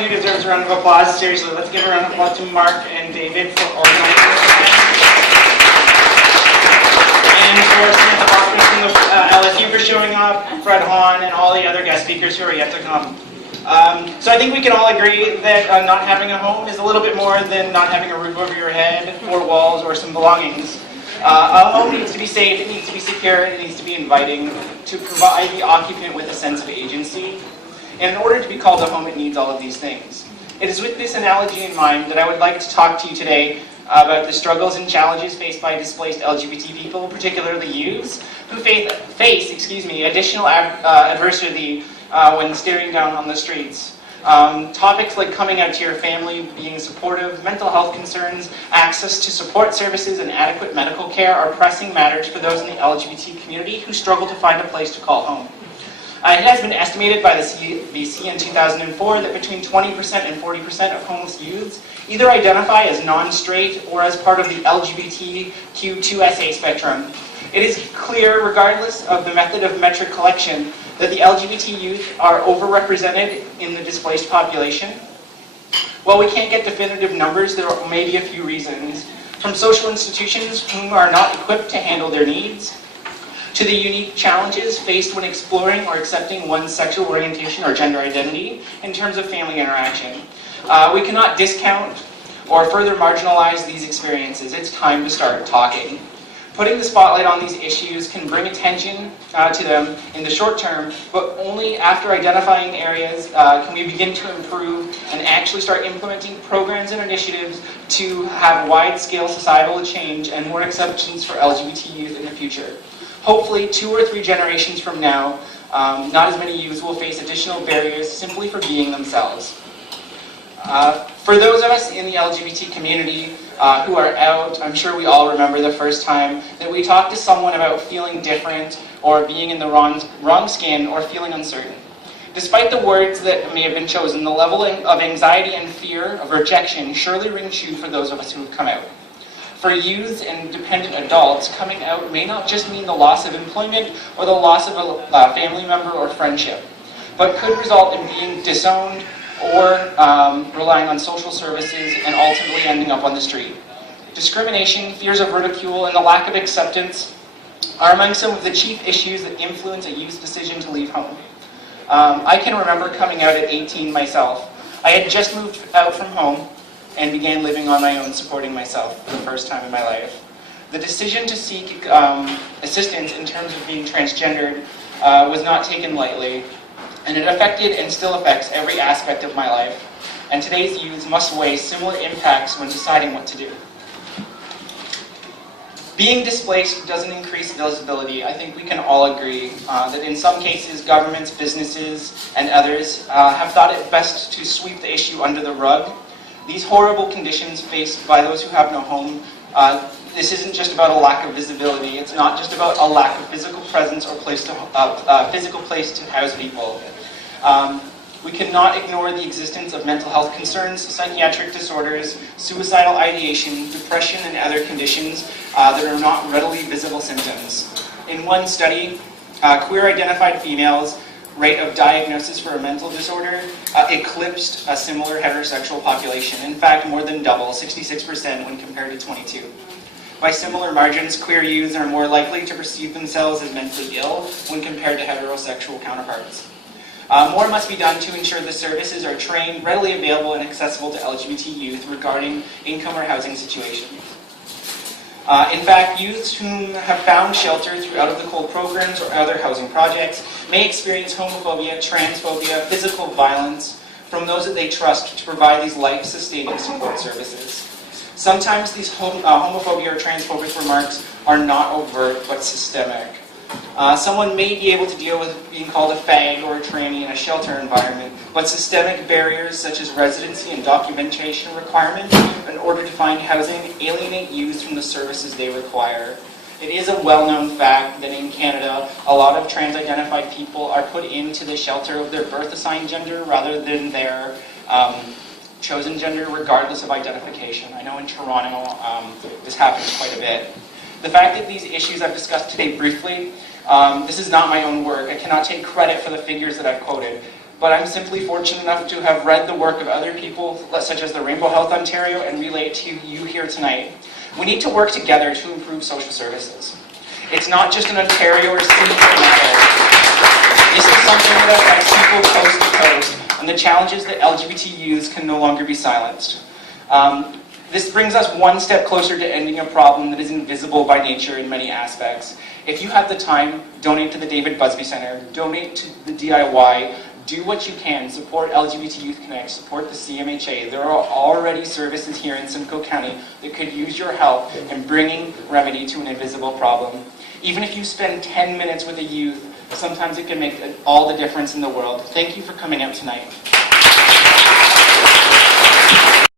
who deserves a round of applause. Seriously, let's give a round of applause to Mark and David for organizing this. And for Samantha Bachman from the LSU for showing up, Fred Hahn, and all the other guest speakers who are yet to come. So I think we can all agree that not having a home is a little bit more than not having a roof over your head, four walls, or some belongings. A home needs to be safe, it needs to be secure, it needs to be inviting to provide the occupant with a sense of agency. And in order to be called a home, it needs all of these things. It is with this analogy in mind that I would like to talk to you today about the struggles and challenges faced by displaced LGBT people, particularly youths, who face additional adversity when staring down on the streets. Topics like coming out to your family, being supportive, mental health concerns, access to support services, and adequate medical care are pressing matters for those in the LGBT community who struggle to find a place to call home. It has been estimated by the CVC in 2004 that between 20% and 40% of homeless youths either identify as non-straight or as part of the LGBTQ2SA spectrum. It is clear, regardless of the method of metric collection, that the LGBT youth are overrepresented in the displaced population. While we can't get definitive numbers, there may be a few reasons. From social institutions whom are not equipped to handle their needs, to the unique challenges faced when exploring or accepting one's sexual orientation or gender identity in terms of family interaction. We cannot discount or further marginalize these experiences. It's time to start talking. Putting the spotlight on these issues can bring attention to them in the short term, but only after identifying areas can we begin to improve and actually start implementing programs and initiatives to have wide-scale societal change and more acceptance for LGBT youth in the future. Hopefully, 2 or 3 generations from now, not as many youths will face additional barriers simply for being themselves. For those of us in the LGBT community who are out, I'm sure we all remember the first time that we talked to someone about feeling different or being in the wrong skin or feeling uncertain. Despite the words that may have been chosen, the level of anxiety and fear of rejection surely rings true for those of us who have come out. For youths and dependent adults, coming out may not just mean the loss of employment or the loss of a family member or friendship, but could result in being disowned or relying on social services and ultimately ending up on the street. Discrimination, fears of ridicule, and the lack of acceptance are among some of the chief issues that influence a youth's decision to leave home. I can remember coming out at 18 myself. I had just moved out from home and began living on my own, supporting myself for the first time in my life. The decision to seek assistance in terms of being transgendered was not taken lightly, and it affected and still affects every aspect of my life. And today's youths must weigh similar impacts when deciding what to do. Being displaced doesn't increase visibility. I think we can all agree that in some cases, governments, businesses, and others have thought it best to sweep the issue under the rug. These horrible conditions faced by those who have no home, this isn't just about a lack of visibility. It's not just about a lack of physical presence or physical place to house people. We cannot ignore the existence of mental health concerns, psychiatric disorders, suicidal ideation, depression, and other conditions that are not readily visible symptoms. In one study, queer-identified females' rate of diagnosis for a mental disorder eclipsed a similar heterosexual population. In fact, more than double, 66% when compared to 22. By similar margins, queer youths are more likely to perceive themselves as mentally ill when compared to heterosexual counterparts. More must be done to ensure the services are trained, readily available, and accessible to LGBT youth regarding income or housing situations. In fact, youths whom have found shelter through Out of the Cold programs or other housing projects may experience homophobia, transphobia, physical violence from those that they trust to provide these life-sustaining support services. Sometimes these homophobia or transphobic remarks are not overt but systemic. Someone may be able to deal with being called a fag or a tranny in a shelter environment, but systemic barriers such as residency and documentation requirements in order to find housing alienate youths from the services they require. It is a well-known fact that in Canada, a lot of trans-identified people are put into the shelter of their birth-assigned gender rather than their chosen gender, regardless of identification. I know in Toronto, this happens quite a bit. The fact that these issues I've discussed today briefly, this is not my own work. I cannot take credit for the figures that I've quoted. but I'm simply fortunate enough to have read the work of other people, such as the Rainbow Health Ontario, and relay it to you here tonight. We need to work together to improve social services. It's not just an Ontario or city matter. This is something that affects people coast to coast, and the challenges that LGBT youths can no longer be silenced. This brings us one step closer to ending a problem that is invisible by nature in many aspects. If you have the time, donate to the David Busby Center, donate to the DIY, do what you can, support LGBT Youth Connect, support the CMHA. There are already services here in Simcoe County that could use your help in bringing remedy to an invisible problem. Even if you spend 10 minutes with a youth, sometimes it can make all the difference in the world. Thank you for coming out tonight.